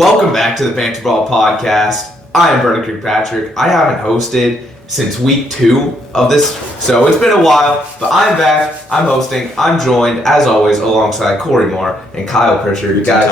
Welcome back to the Banter podcast. I am Brennan Kirkpatrick. I haven't hosted since week 2 of this, so it's been a while, but I'm back. I'm hosting. I'm joined, as always, alongside Korey and Kyle Pritchard. Guys,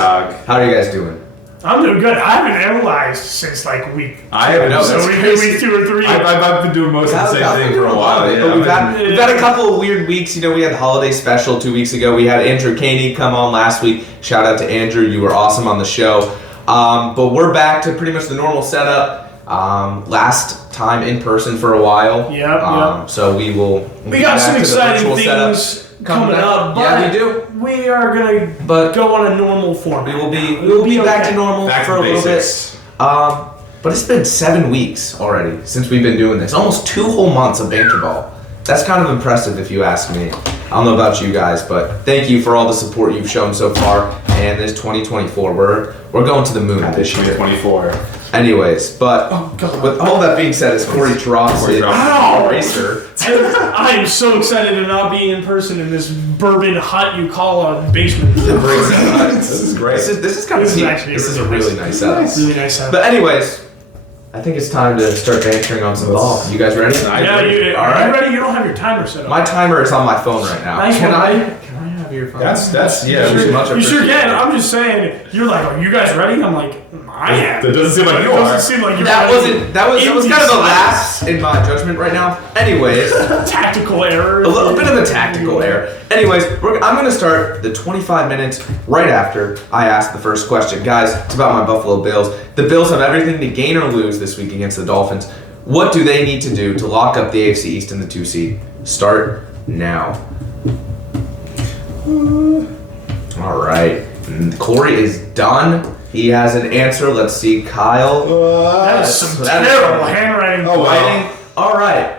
how are you guys doing? I'm doing good. I haven't analyzed since like week. I haven't. No, so we've been week 2 or 3. I've been doing most of the same thing for a while. Yeah, we've had a couple of weird weeks. You know, we had the holiday special 2 weeks ago. We had Andrew Caney come on last week. Shout out to Andrew. You were awesome on the show. But we're back to pretty much the normal setup. Last time in person for a while. Yep. So we got some exciting things coming up. But yeah, we do. We are gonna go on a normal format. We will be back to normal for a little bit. But it's been 7 weeks already since we've been doing this. Almost 2 whole months of Banter Ball. That's kind of impressive if you ask me. I don't know about you guys, but thank you for all the support you've shown so far. And this 2024, we're going to the moon this year. 2024. Anyways, but with all that being said, as Korey drops it, racer. I am so excited to not be in person in this bourbon hut you call a basement. This is great. This is kind of neat. This is a really nice setup. Really nice setup. But anyways, I think it's time to start bantering on some ball. You guys ready? Yeah, you ready? You don't have your timer set up. My timer is on my phone right now. Nice. Can I have your phone? That's yeah. You sure can. I'm just saying. You're like, are you guys ready? I'm like, I am. That doesn't seem like you are. Doesn't seem like you're That ready. was kind of a lapse in my judgment right now. Anyways, tactical error. A little bit of a tactical error. Anyways, I'm going to start the 25 minutes right after I ask the first question. Guys, it's about my Buffalo Bills. The Bills have everything to gain or lose this week against the Dolphins. What do they need to do to lock up the AFC East in the 2 seed? Start now. All right. Korey is done. He has an answer. Let's see, Kyle. That is some terrible handwriting. Oh, wow. All right.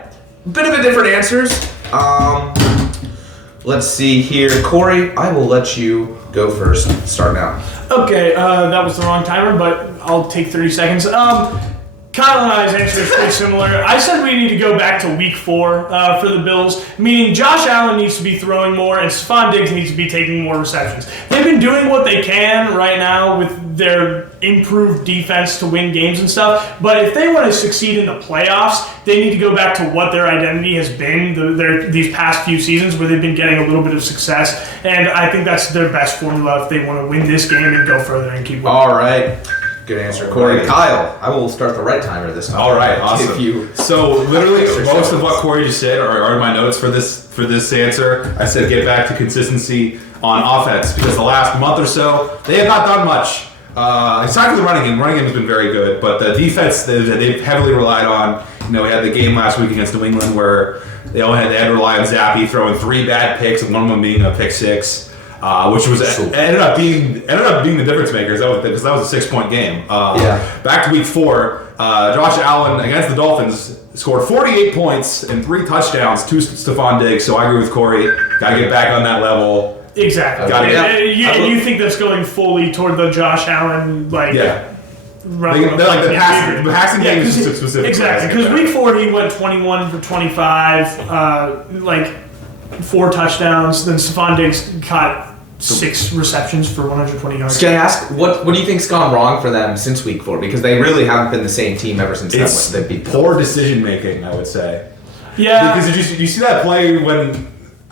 Bit of a different answers. Let's see here. Korey, I will let you go first. Start now. Okay, that was the wrong timer, but I'll take 30 seconds. Kyle and I's answer is pretty similar. I said we need to go back to week 4 for the Bills, meaning Josh Allen needs to be throwing more and Stephon Diggs needs to be taking more receptions. They've been doing what they can right now with their improved defense to win games and stuff, but if they want to succeed in the playoffs, they need to go back to what their identity has been these past few seasons where they've been getting a little bit of success, and I think that's their best formula if they want to win this game and go further and keep winning. All right. Good answer, Korey. Kyle, I will start the right timer this time. All right, awesome. So literally, most of what Korey just said are in my notes for this answer. I said get back to consistency on offense because the last month or so they have not done much. Aside from the running game has been very good, but the defense they've heavily relied on. You know, we had the game last week against New England where they had to rely on Zappy throwing 3 bad picks, and one of them being a pick 6. Which was ended up being the difference makers because that was a 6-point game. Back to week 4, Josh Allen against the Dolphins scored 48 points and 3 touchdowns to Stephon Diggs. So I agree with Korey. Got to get back on that level. Exactly. You think that's going fully toward the Josh Allen they're like the passing game is specific. Exactly, because week 4 he went 21 for 25, 4 touchdowns. Then Stephon Diggs caught 6 receptions for 120 yards. Can I ask, what do you think's gone wrong for them since week 4? Because they really haven't been the same team ever since they beat them. Poor decision making, I would say. Yeah. Because did you see that play when,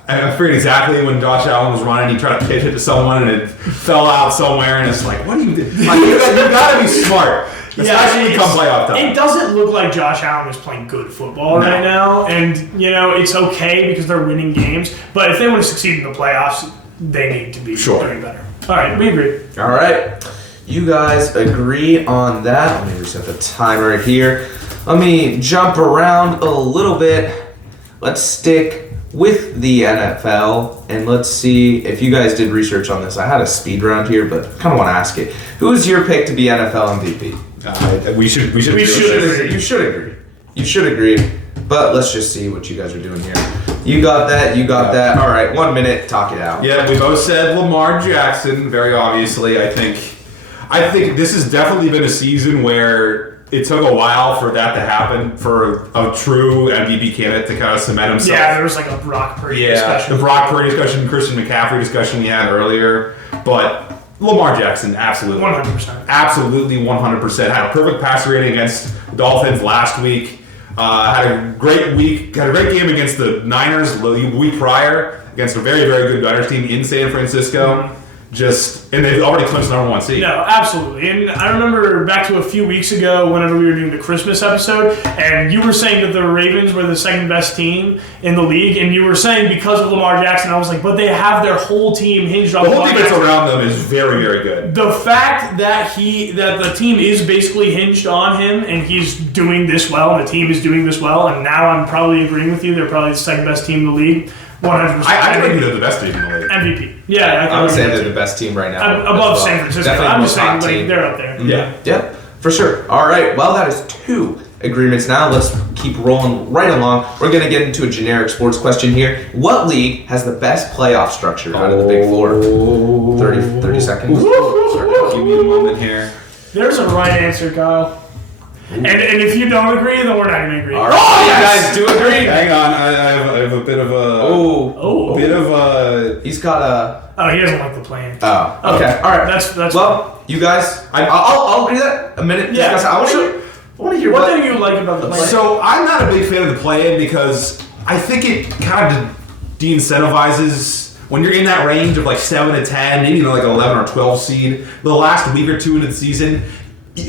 I forget exactly, when Josh Allen was running, he tried to pitch it to someone and it fell out somewhere, and it's like, what do you do? You gotta be smart. Especially come playoff time. It doesn't look like Josh Allen is playing good football right now, and it's okay because they're winning games. But if they want to succeed in the playoffs, they need to be doing better. All right, we agree. All right, you guys agree on that. Let me reset the timer here. Let me jump around a little bit. Let's stick with the NFL, and let's see if you guys did research on this. I had a speed round here, but I kind of want to ask it. Who is your pick to be NFL MVP? We should agree. You should agree. But let's just see what you guys are doing here. You got that. All right, 1 minute. Talk it out. Yeah, we both said Lamar Jackson. Very obviously, I think this has definitely been a season where it took a while for that to happen for a true MVP candidate to kind of cement himself. Yeah, there was like a Brock Purdy discussion. The Brock Purdy discussion, Christian McCaffrey discussion we had earlier, but Lamar Jackson, absolutely. 100%. Absolutely 100%. Had a perfect passer rating against Dolphins last week. Had a great week. Had a great game against the Niners the week prior against a very, very good Niners team in San Francisco. And they've already clinched the number 1 seed. No, absolutely. And I remember back to a few weeks ago whenever we were doing the Christmas episode, and you were saying that the Ravens were the second best team in the league, and you were saying because of Lamar Jackson, I was like, but they have their whole team hinged on The whole Lamar defense Jackson. around them is very, very good. The fact that the team is basically hinged on him, and he's doing this well, and the team is doing this well, and now I'm probably agreeing with you, they're probably the second best team in the league. 100%. I think they're the best team in the league. MVP. Yeah, I would say they're the best team right now. Above San Francisco. Definitely I'm just the top saying, team. they're up there. Yeah, for sure. All right, well, that is 2 agreements now. Let's keep rolling right along. We're going to get into a generic sports question here. What league has the best playoff structure out of the Big Four? 30 seconds. Give me a moment here. There's a right answer, Kyle. And if you don't agree, then we're not going to agree. All right, you guys do agree. Hang on, I have a bit of a... He's got a... Oh, he doesn't like the plan. Oh, okay. All right. That's well, you guys, I'll agree to that. A minute. Yeah. Discuss. I want to hear what do you like about the plan? So I'm not a big fan of the play-in because I think it kind of de-incentivizes when you're in that range of like 7 to 10, maybe like an 11 or 12 seed, the last week or two into the season.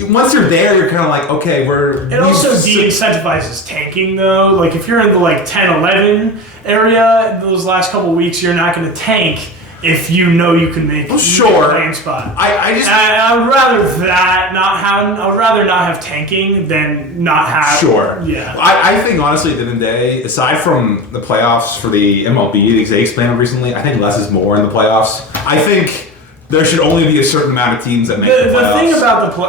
Once you're there, you're kind of like, okay, It also de-incentivizes tanking, though. Like, if you're in the, 10-11 area, those last couple weeks, you're not going to tank if you know you can make a playing spot. I would rather not have tanking than not have... Sure. Yeah. I think, honestly, at the end of the day, aside from the playoffs for the MLB, they expanded recently, I think less is more in the playoffs. I think... there should only be a certain amount of teams that make the playoffs. The thing about the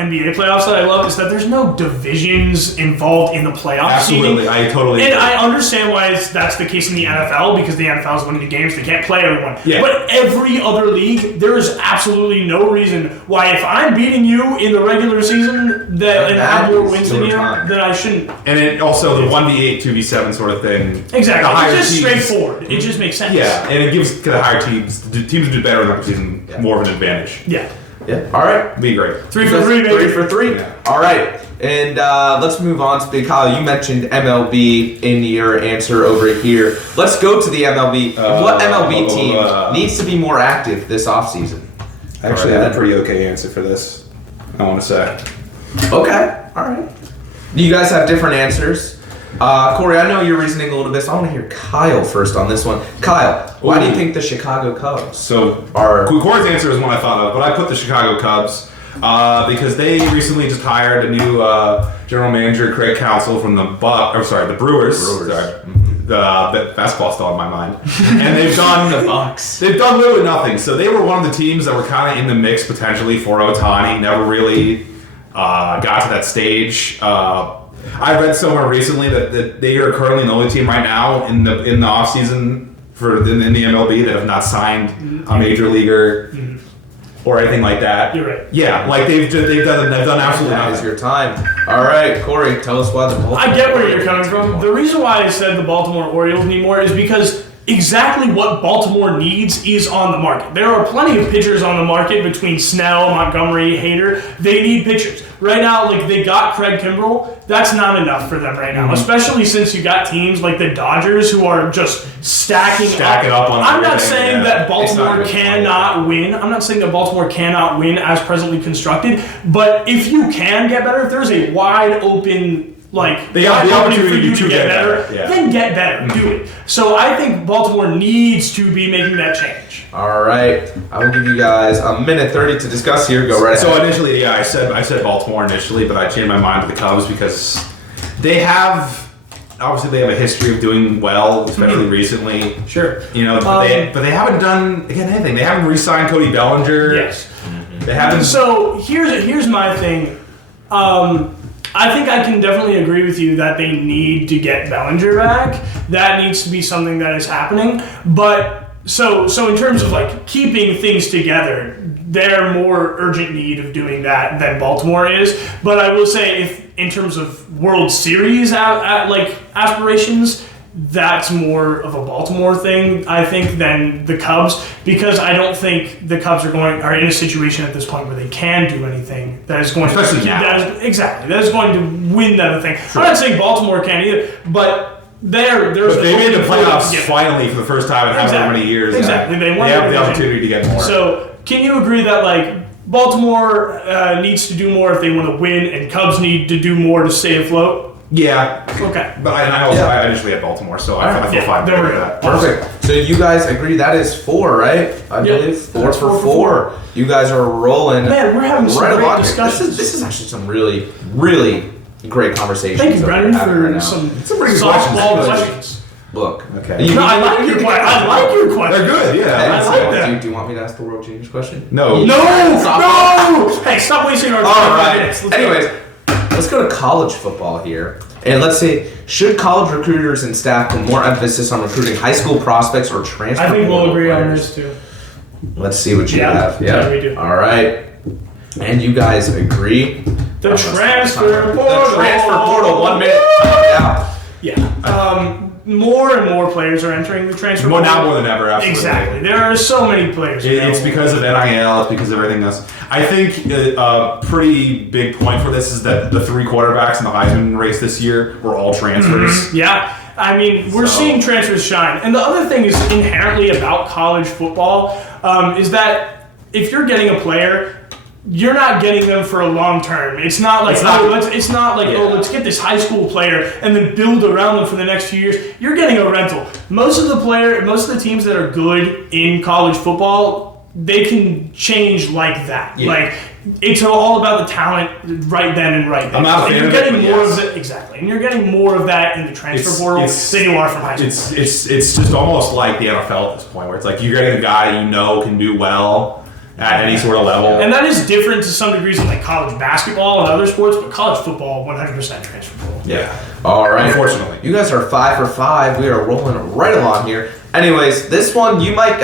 NBA playoffs that I love is that there's no divisions involved in the playoffs. Absolutely, I totally agree. And I understand why that's the case in the NFL, because the NFL is winning the games, they can't play everyone. Yeah. But every other league, there is absolutely no reason why if I'm beating you in the regular season and have more wins than you, then I shouldn't. And it also the 1v8, 2v7 sort of thing. Exactly. It's just straightforward. It just makes sense. Yeah, and it gives the higher teams that do better in the season more of an advantage. Yeah. All right. Be great. 3 for 3, baby. 3 for 3. Yeah. All right. And let's move on to Big Kyle. You mentioned MLB in your answer over here. Let's go to the MLB. What MLB team needs to be more active this offseason? I actually had a pretty okay answer for this, I want to say. Okay. All right. You guys have different answers. Korey, I know your reasoning a little bit, so I want to hear Kyle first on this one. Kyle, why do you think the Chicago Cubs are... Corey's answer is one I thought of, but I put the Chicago Cubs because they recently just hired a new general manager, Craig Counsell, from the Brewers. Sorry. The basketball's still on my mind. And they've done the Bucks. They've done literally nothing. So they were one of the teams that were kind of in the mix potentially for Ohtani. Never really got to that stage. I read somewhere recently that they are currently the only team right now in the offseason in the MLB that have not signed a major leaguer or anything like that. You're right. Yeah, like they've done absolutely That nothing. is your time. All right, Korey, tell us why the Baltimore... I get where you're coming from. The reason why I said the Baltimore Orioles need more is because exactly what Baltimore needs is on the market. There are plenty of pitchers on the market between Snell, Montgomery, Hader. They need pitchers. Right now, they got Craig Kimbrell. That's not enough for them right now, especially since you got teams like the Dodgers who are just stacking up on I'm not everything, saying yeah. that Baltimore cannot win. I'm not saying that Baltimore cannot win as presently constructed, but if you can get better, if there's a wide open... they have the opportunity to get better. Then get better. Do it. So I think Baltimore needs to be making that change. All right. I will give you guys a minute 30 to discuss here. Go right ahead. So initially, I said Baltimore initially, but I changed my mind to the Cubs because they have a history of doing well, especially recently. Sure. But they haven't done anything. They haven't re-signed Cody Bellinger. Yes. They haven't. So here's my thing. I think I can definitely agree with you that they need to get Bellinger back. That needs to be something that is happening. But so in terms of keeping things together, they're more urgent need of doing that than Baltimore is. But I will say, if in terms of World Series aspirations, that's more of a Baltimore thing, I think, than the Cubs, because I don't think the Cubs are in a situation at this point where they can do anything that is going Especially to now. that is going to win them a thing. Sure. I'm not saying Baltimore can either, but they made the playoffs finally for the first time in however many years. Exactly, they have the opportunity to get more. So, can you agree that Baltimore needs to do more if they want to win, and Cubs need to do more to stay afloat? Yeah. Okay. But I initially had Baltimore, so I feel fine with that. Perfect. So you guys agree that is 4, right? I believe 4 for 4. You guys are rolling. Man, we're having some great discussions. This is actually some really, really great conversations. Thank you, Brennan, for some softball questions. Look. Okay. I like your question. They're good, yeah. I like that. Do you want me to ask the World Genius question? No. No! Hey, stop wasting our time. All right. Anyways, let's go to college football here. And let's say, should college recruiters and staff put more emphasis on recruiting high school prospects or transfer? I think we'll agree players? on this too. Let's see what you have. Yeah, we do. All right. And you guys agree? The transfer portal. The transfer portal. 1 minute. Out. Yeah. More and more players are entering the transfer portal. Now more than ever, absolutely. Exactly. There are so many players. It's because of NIL, it's because of everything else. I think a pretty big point for this is that the 3 quarterbacks in the Heisman race this year were all transfers. Mm-hmm. Yeah. I mean, we're seeing transfers shine. And the other thing is inherently about college football is that if you're getting a player, you're not getting them for a long term. It's not like let's get this high school player and then build around them for the next few years. You're getting a rental. Most of the teams that are good in college football, they can change like that. Yeah. Like it's all about the talent right then and right there. I'm not a fan you're of getting it, more of it exactly, and you're getting more of that in the transfer portal than you are from high school. It's just almost like the NFL at this point, where it's like you're getting a guy you know can do well at any sort of level. And that is different to some degrees in like college basketball and other sports, but college football, 100% transfer portal. Yeah. All right. Unfortunately. You guys are 5 for 5. We are rolling right along here. Anyways, this one you might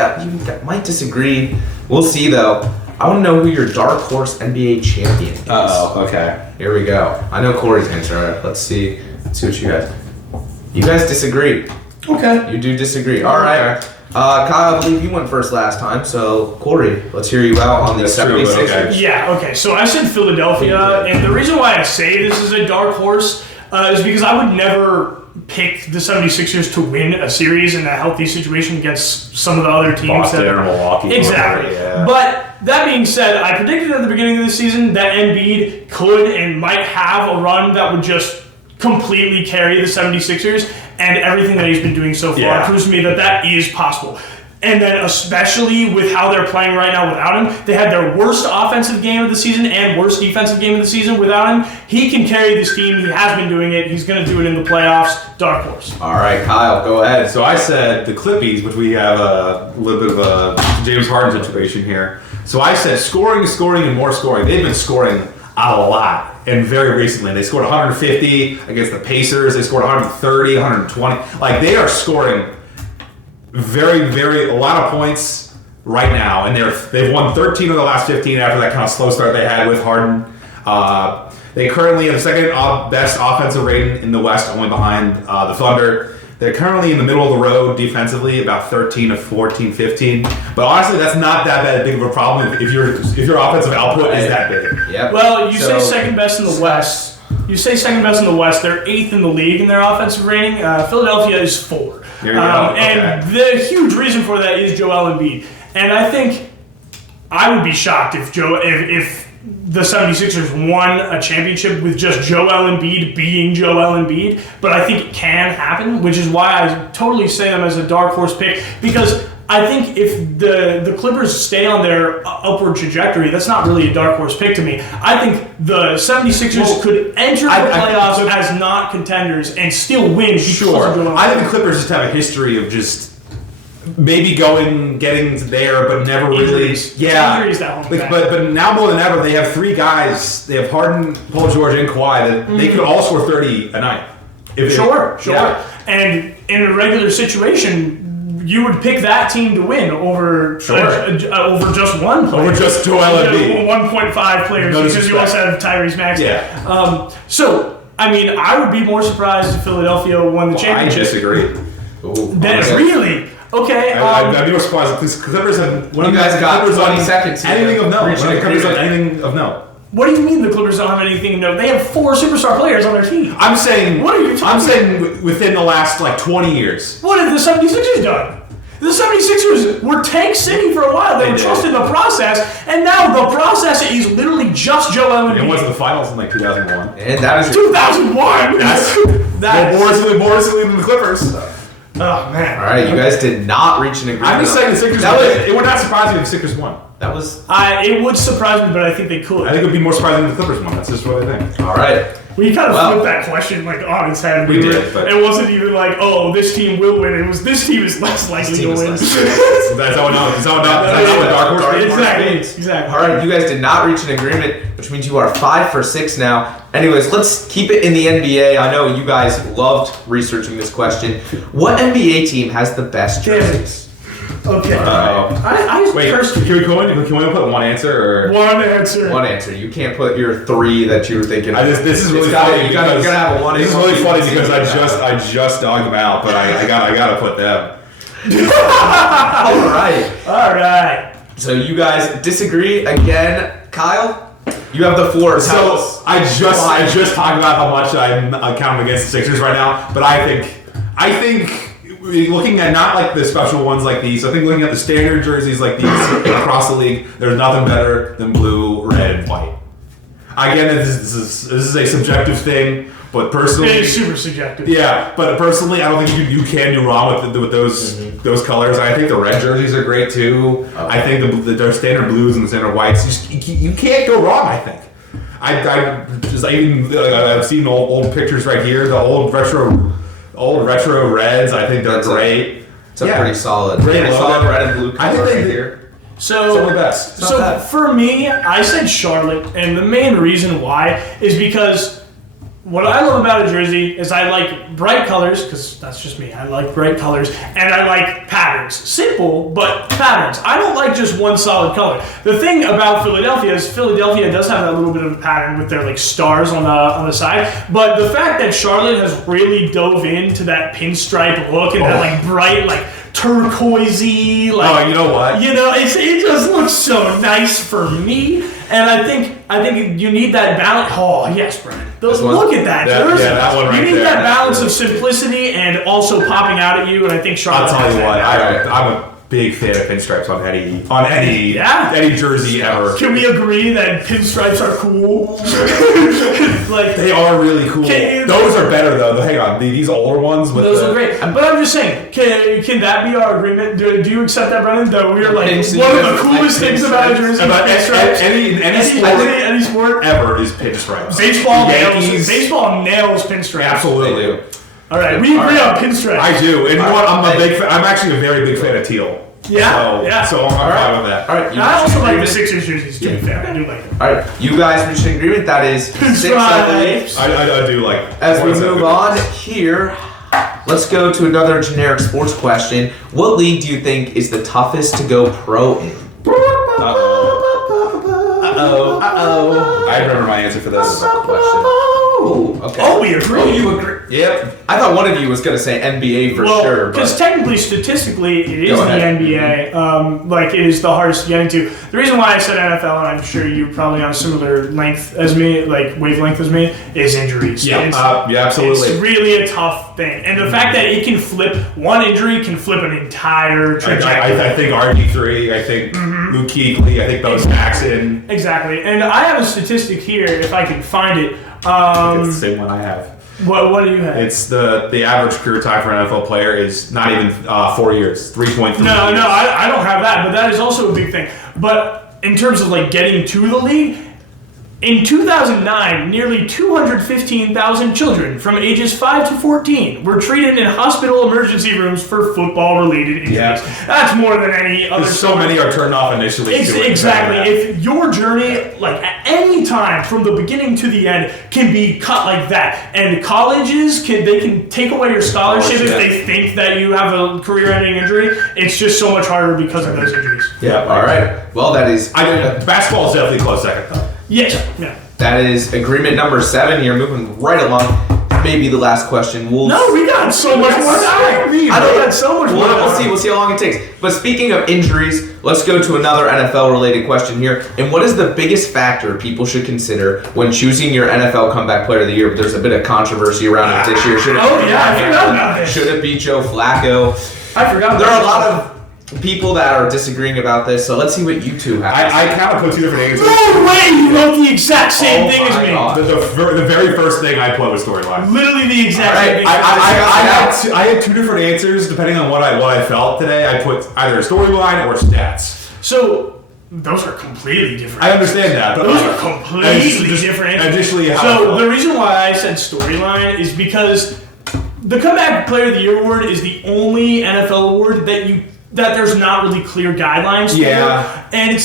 disagree. We'll see though. I want to know who your dark horse NBA champion is. Okay. Here we go. I know Corey's answer. All right, let's see. Let's see what you guys disagree. Okay. You do disagree. All right. Kyle, I believe you went first last time, so Korey, let's hear you out on the 76ers. Okay. Yeah, okay. So I said Philadelphia, and the reason why I say this is a dark horse is because I would never pick the 76ers to win a series in a healthy situation against some of the other teams. Boston or Milwaukee. Exactly. Yeah. But that being said, I predicted at the beginning of the season that Embiid could and might have a run that would just completely carry the 76ers, and everything that he's been doing so far proves to me that is possible. And then especially with how they're playing right now without him, they had their worst offensive game of the season and worst defensive game of the season without him. He can carry this team. He has been doing it. He's going to do it in the playoffs. Dark horse. All right, Kyle, go ahead. So I said the Clippies, which we have a little bit of a James Harden situation here. So I said scoring, and more scoring. They've been scoring a lot. And very recently, they scored 150 against the Pacers. They scored 130, 120. Like, they are scoring a lot of points right now. And they've won 13 of the last 15 after that kind of slow start they had with Harden. They currently have the second best offensive rating in the West, only behind the Thunder. They're currently in the middle of the road defensively, about 13 of 14, 15. But honestly, that's not that big of a problem if your offensive output is that big. Yep. Well, you say second best in the West. They're 8th in the league in their offensive rating. Philadelphia is 4. There you go. And the huge reason for that is Joel Embiid. And I think I would be shocked if the 76ers won a championship with just Joel Embiid being Joel Embiid, but I think it can happen, which is why I totally say them as a dark horse pick, because I think if the Clippers stay on their upward trajectory, that's not really a dark horse pick to me. I think the 76ers could enter the playoffs as not contenders and still win because of Joel Embiid. I think the Clippers just have a history of just maybe getting there, but never Injuries. really. Yeah. Injuries that hold back. But now more than ever, they have 3 guys. They have Harden, Paul George, and Kawhi that they could all score 30 a night. Sure. Yeah. And in a regular situation, you would pick that team to win over just one player. Over just Joel Embiid. 1.5 players because you also have Tyrese Maxey. Yeah. So I mean, I would be more surprised if Philadelphia won the I championship. disagree. Really? Okay. I'd be more surprised if these Clippers had. You guys got 20 seconds here. Anything of note. When Reaching the Clippers had agreement. anything of note. What do you mean the Clippers don't have anything? No, they have 4 superstar players on their team. I'm saying. What are you talking I'm saying within the last 20 years. What have the 76ers done? The 76ers were tank city for a while. They were did. trusted the process, and now the process is literally just Joel It went to Embiid. the finals in 2001. And that is your 2001. That's More recently than the Clippers. oh man. All right, you guys did not reach an agreement. I'm just saying the Sixers. It would not surprise me if the Sixers won. That was It would surprise me, but I think they could. I think it would be more surprising if the Clippers won. That's just what I think. all right. We kind of Well, flipped that question on its head. We did, but- it wasn't even like, oh, this team will win. It was this team is less likely to win. That's how we know. That's how the dark horse is. Exactly. All right, you guys did not reach an agreement, which means you are 5 for 6 now. Anyways, let's keep it in the NBA. I know you guys loved researching this question. What NBA team has the best jerseys? Okay. Uh, Wait, first can we put one answer or? one answer. One answer. You can't put your 3 that you were thinking. This is really It's gotta- funny. you gotta because- have a one. This is really funny because I just dogged them out, but I gotta put them. All right. All right. So you guys disagree again, Kyle. You have the floor. Tell So us. I just talked about how much I'm counting against the Sixers right now, but I think looking at not like the special ones like these, I think looking at the standard jerseys like these across the league, there's nothing better than blue, red, and white. Again, this is a subjective thing, but personally, It is super subjective. yeah. But personally, I don't think you can do wrong with those colors. I think the red jerseys are great too. I think the standard blues and the standard whites, you can't go wrong. I think. I've seen old pictures right here. The old retro reds. I think they're That's great. It's a pretty solid. Great logo. solid red and blue color I think right they- here. It's only So, best. Not so bad. for me, I said Charlotte, and the main reason why is because what I love about a jersey is I like bright colors, because that's just me. I like bright colors, and I like patterns. Simple, but patterns. I don't like just one solid color. The thing about Philadelphia is Philadelphia does have that little bit of a pattern with their like stars on the side, but the fact that Charlotte has really dove into that pinstripe look and that like bright like turquoisey like. Oh, you know what? You know, it just looks so nice for me, and I think you need that balance. Oh yes, Brennan. This one? Look at that jersey. Yeah, that one right You need there. that balance of simplicity and also popping out at you, and I think I'll Charlotte. tell has you what. that. I'm a big fan of pinstripes on any Yeah. jersey ever. Can we agree that pinstripes are cool? like They are really cool. Those are better though. Hang on, these older ones with those the, are great. But I'm just saying, can that be our agreement? Do you accept that, Brennan? That we're like Pins and one of the like coolest things about a pinstripes. jersey. About Pinstripes. any sport. ever is pinstripes. Baseball Yankees. nails. Baseball nails pinstripes. Absolutely. They do. All right, we agree on pinstripes. I do, and you know what? I'm actually a very big fan of teal. Yeah, yeah. So I'm fine with that. All right. And I also like the agreement? Sixers jerseys too. Fair, I do like them. All right. You guys reached an agreement. That is 6, I believe. Pinstripes. I do like. As we move on here, let's go to another generic sports question. What league do you think is the toughest to go pro in? I remember my answer for this. Ooh, okay. Oh, we agree. Oh, you agree? Yep. I thought one of you was going to say NBA for sure. Because But technically, statistically, it is Go the ahead. NBA. Like, it is the hardest to get into. The reason why I said NFL, and I'm sure you're probably on a similar length as me, like wavelength as me, is injuries. Yeah. It's- Yeah. Absolutely. It's really a tough thing. And the fact that it can flip, one injury can flip an entire trajectory. I think RG3. I think Luke Kuechly. I think Bo Jackson. Exactly. And I have a statistic here, if I can find it. It's the same one I have. What do you have? It's the average career time for an NFL player is not even 4 years, 3.3. No, years. I don't have that, but that is also a big thing. But in terms of like getting to the league, in 2009, nearly 215,000 children from ages 5 to 14 were treated in hospital emergency rooms for football-related injuries. Yeah. That's more than any other. So sport. many are turned off initially. to it. Exactly. Yeah. If your journey, like at any time from the beginning to the end, can be cut like that, and colleges can take away your scholarship if they think that you have a career-ending injury. It's just so much harder because of those injuries. yeah. All right. Well, that is. Basketball is definitely a close second though. Yes. Yeah. That is agreement number 7 here, moving right along. Maybe the last question. No, we got so much more time. I know got so much more time. We'll see how long it takes. But speaking of injuries, let's go to another NFL-related question here. And what is the biggest factor people should consider when choosing your NFL Comeback Player of the Year? There's a bit of controversy around it this year. I forgot about this. Should it be Joe Flacco? I forgot. There are a lot of people that are disagreeing about this, so let's see what you two have to say. I kind of put 2 different answers. No way! You wrote the exact same thing as me. God. The very first thing I put was storyline. Literally the exact same thing. I had 2 different answers depending on what I felt today. I put either storyline or stats. So those are completely different. I understand that, but those are completely different. Additionally, so the reason why I said storyline is because the Comeback Player of the Year award is the only NFL award that there's not really clear guidelines for. Yeah. And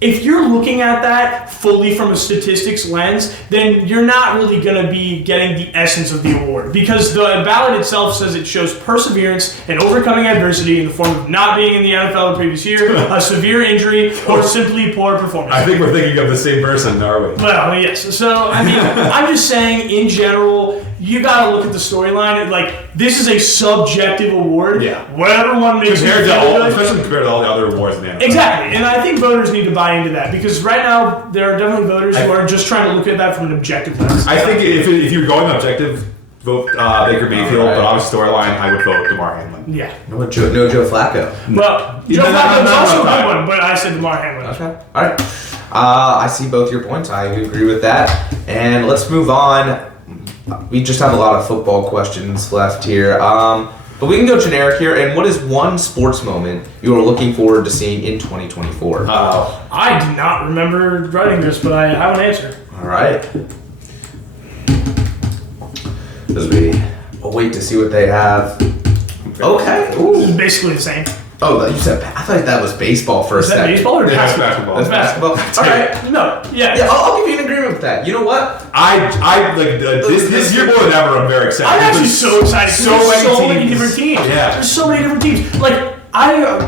if you're looking at that fully from a statistics lens, then you're not really going to be getting the essence of the award. Because the ballot itself says it shows perseverance and overcoming adversity in the form of not being in the NFL the previous year, a severe injury, or simply poor performance. I think we're thinking of the same person, are we? Well, yes. So, I mean, I'm just saying, in general, you got to look at the storyline. Like, this is a subjective award. Yeah. Whatever one makes Especially compared to all the other awards in the NFL. Exactly. And I think voters need to buy into that because right now there are definitely voters who are just trying to look at that from an objective lens. I think if you're going objective, vote Baker Mayfield, but obviously storyline, I would vote DeMar Hamlin. Yeah. No Joe Flacco. Well, Joe Flacco is also a good one, but I said DeMar Hamlin. Okay. All right. I see both your points. I agree with that. And let's move on. We just have a lot of football questions left here. But we can go generic here. And what is one sports moment you are looking forward to seeing in 2024? I do not remember writing this, but I have an answer. All right. As we'll wait to see what they have. Okay. Ooh. This is basically the same. Oh, you said I thought that was baseball for a second. Is that baseball or That's basketball. That's basketball. All right. No. Yeah. Yeah, I'll give you an agreement with that. You know what? I like this year more than ever. I'm very excited. I'm actually so excited. There's so many different teams. Yeah. There's so many different teams. Like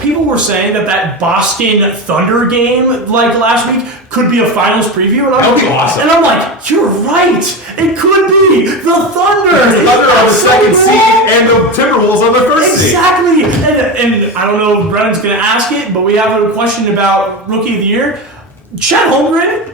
people were saying that Boston Thunder game like last week could be a finals preview, and That would be awesome. And I'm like, you're right. It could be the Thunder. The Thunder on the second seed and the Timberwolves on the first seed. Exactly. And I don't know if Brennan's gonna ask it, but we have a question about Rookie of the Year. Trent Holmgren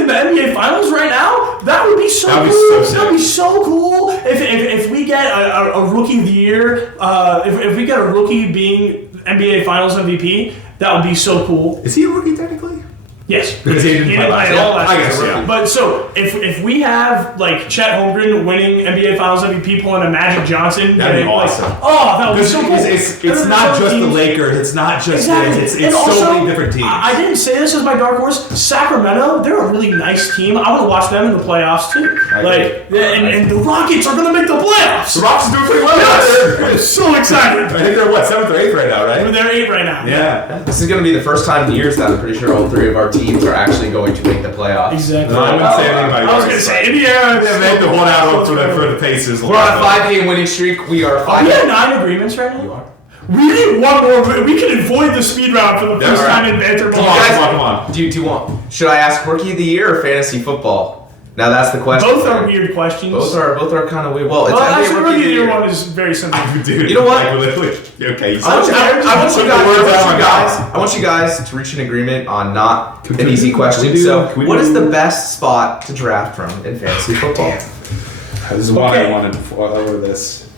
in the NBA Finals right now. That would be so cool. That would be so cool if we get a Rookie of the Year. If we get a rookie being NBA Finals MVP, that would be so cool. Is he a rookie technically? Yes. Because he didn't play last year. I guess, yeah. But so if we have like Chet Holmgren winning NBA Finals MVP, pulling a Magic Johnson, that'd be awesome. That would be so cool. It's not just the Lakers. It's not just it's so many different teams. I didn't say this as my dark horse. Sacramento, they're a really nice team. I want to watch them in the playoffs too. And the Rockets are going to make the playoffs. The Rockets are doing pretty well. I'm so excited. I think they're 7th or 8th right now, right? They're 8 right now. Yeah. This is going to be the first time in years that I'm pretty sure all 3 of our teams are actually going to make the playoffs. Exactly. No, I wouldn't say anything about I was going to say Indiana. They have to hold out for the Pacers. We're on a 5-game winning streak. We are 5. We have 9 agreements right now. You are. We need one more. We can avoid the speed round for the first time in Banter. Come on. Do you want? Should I ask Rookie of the Year or fantasy football? Now that's the question. Both are weird questions. Both are kind of weird. Well, it's actually, Rookie of the Year one is very simple. Dude, you know what? Okay. I want you guys to reach an agreement on not an easy question. So, what is the best spot to draft from in fantasy football? This is why I wanted over this.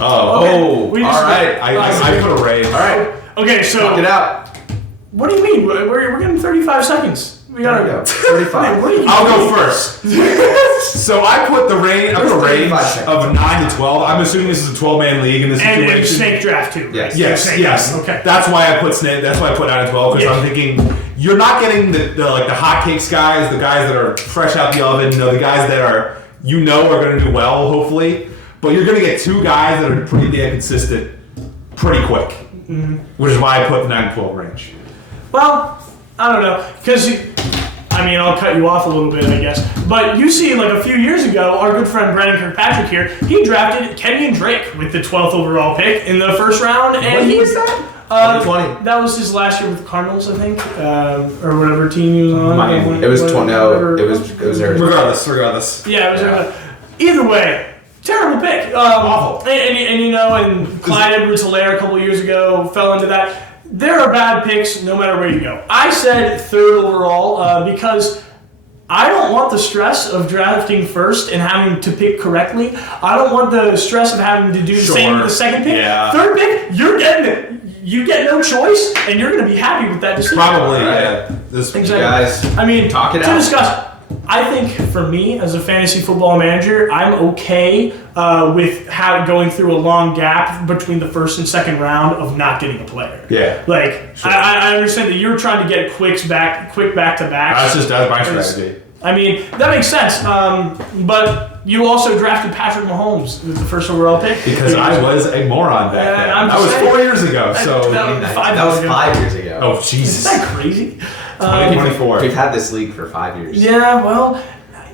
All right. I put a raise. All right. Okay, so get out. What do you mean? We're getting 35 seconds. We gotta go. 35. I'll go first. So I put a range of 9 to 12. I'm assuming this is a 12-man league in this situation. And snake draft too. Yes. Okay. That's why I put snake. That's why I put 9 to 12 because I'm thinking you're not getting the hotcakes guys, the guys that are fresh out the oven, the guys that are are going to do well, hopefully. But you're going to get 2 guys that are pretty damn consistent, pretty quick. Mm-hmm. Which is why I put the 9 to 12 range. Well, I don't know, because I'll cut you off a little bit, I guess. But you see, like a few years ago, our good friend Brennan Kirkpatrick here, he drafted Kenny and Drake with the 12th overall pick in the first round, and what was that? 2020. That was his last year with the Cardinals, I think, or whatever team he was on. Miami. It was 20. No, it was Arizona. Regardless. Yeah, it was Arizona. Either way, terrible pick. Awful. And Clyde Edwards-Helaire a couple of years ago fell into that. There are bad picks no matter where you go. I said third overall because I don't want the stress of drafting first and having to pick correctly. I don't want the stress of having to do the same with the second pick. Yeah. Third pick, you're getting it. You get no choice, and you're going to be happy with that decision. Probably, Right. yeah. Exactly. Guys, I mean, talk it to out. discuss. I think for me, as a fantasy football manager, I'm okay with going through a long gap between the first and second round of not getting a player. Yeah. Like, Sure. I understand that you're trying to get quick back to back. That's my strategy. I mean, that makes sense. But you also drafted Patrick Mahomes with the first overall pick. Because I was a moron back then. That was 4 years ago, so... That was 5 years ago. Oh, Jesus. Isn't that crazy? 2024. We've had this league for 5 years. Yeah, well,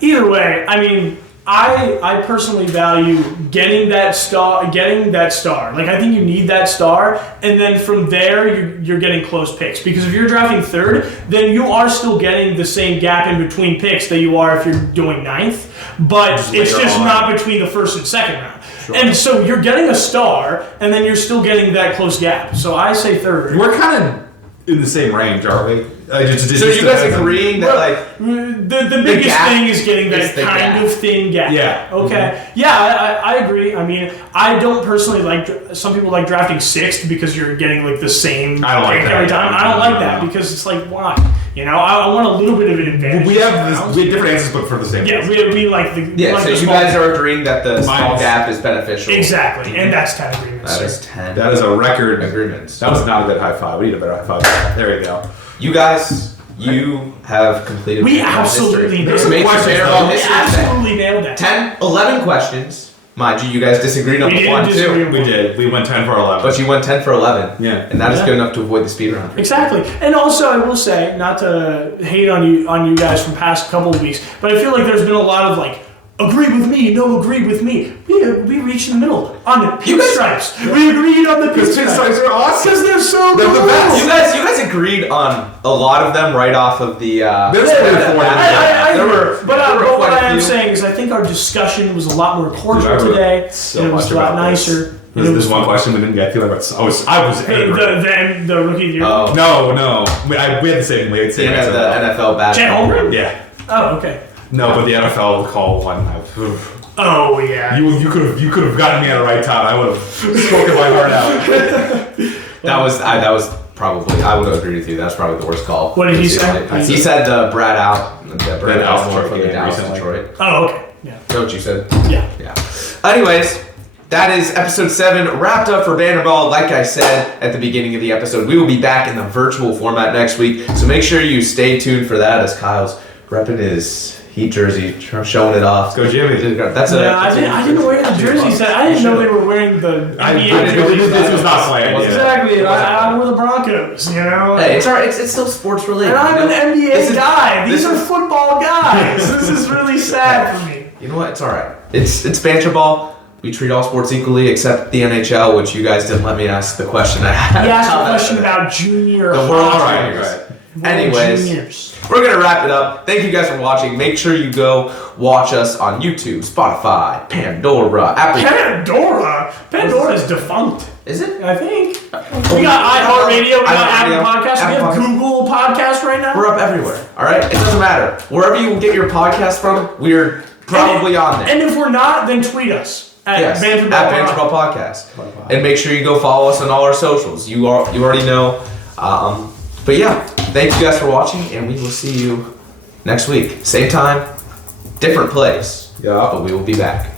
either way, I mean, I personally value getting that star. Like, I think you need that star, and then from there, you're getting close picks. Because if you're drafting third, then you are still getting the same gap in between picks that you are if you're doing ninth, but it's just not between the first and second round. Sure. And so you're getting a star, and then you're still getting that close gap. So I say third. We're kind of in the same range, aren't we? So you guys agreeing that, like... The biggest thing is getting that kind of thin gap. Yeah. Okay. Mm-hmm. Yeah, I agree. I mean, I don't personally like... Some people like drafting sixth because you're getting, like, the same I don't like pick that. every time. I don't like that because it's like, why? You know, I want a little bit of an advantage. We have different answers, but for the same Yeah, reason. we like the... Yeah, like so the you small- guys are agreeing that the small Minus. gap is beneficial. Exactly, and that's 10 agreements. That is 10 That is a record. agreements. That was not a good high five. We need a better high five. There you go. You guys, you have completed We Banter Ball absolutely history. nailed So make questions, Banter though. Ball We history absolutely nailed that. 10, 11 questions. Mind you, you guys disagreed on We the didn't one, disagree. too. We did. We went 10 for 11. But you went 10 for 11. Yeah. And that is Yeah. good enough to avoid the speed round. Exactly, and also I will say, not to hate on you guys from past couple of weeks, but I feel like there's been a lot of like, agree with me, no, agree with me. We reached in the middle on the pinstripes. We agreed on the pinstripes. are awesome. Because they're so They're cool. the best. You guys agreed on a lot of them right off of the... There's I There agree. were- But there were what quite a I am few. saying is I think our discussion was a lot more cordial Dude, I wrote today. so and it was much a lot about this. nicer. There's one question we didn't get to. I was angry. The rookie of the year. Oh. No. We had the same. We had the The same answer. NFL badge. Chet Holmgren? Yeah. Oh, okay. No, but the NFL call one. Oh, yeah. You could have gotten me at the right time. I would have spoken my heart out. That was probably, I would agree with you, that's probably the worst call. What did he say? He said Brad Brad Alsmore Alsmore from the game Dallas recently. Detroit. Oh, okay. Yeah. Know what you said? Yeah. Yeah. Anyways, that is episode 7 wrapped up for Banter Ball. Like I said at the beginning of the episode, we will be back in the virtual format next week. So make sure you stay tuned for that as Kyle's repping his Heat jersey, showing it off. Go Jimmy. That's I didn't wear the jersey set. I didn't know they were wearing the NBA jersey. This was not planned. Yeah. Exactly. I wore the Broncos, you know? Hey, it's alright. It's still sports related. And I'm an NBA guy. These this are is- football guys. This is really sad for me. You know what? It's alright. It's Banter Ball. We treat all sports equally except the NHL, which you guys didn't let me ask the question I had. He asked a question about junior The World hockey. Juniors. Right. Anyways, Juniors. we're going to wrap it up. Thank you guys for watching. Make sure you go watch us on YouTube, Spotify, Pandora, Apple. Pandora is defunct. Is it? I think. We got iHeartRadio, we got Apple Podcasts, we have Google Podcasts right now. We're up everywhere, all right? It doesn't matter. Wherever you get your podcast from, we're probably on there. And if we're not, then tweet us at Yes, Banter at Ball. Banter Ball Podcast. And make sure you go follow us on all our socials. You already know. But yeah, thank you guys for watching, and we will see you next week. Same time, different place. Yeah. But we will be back.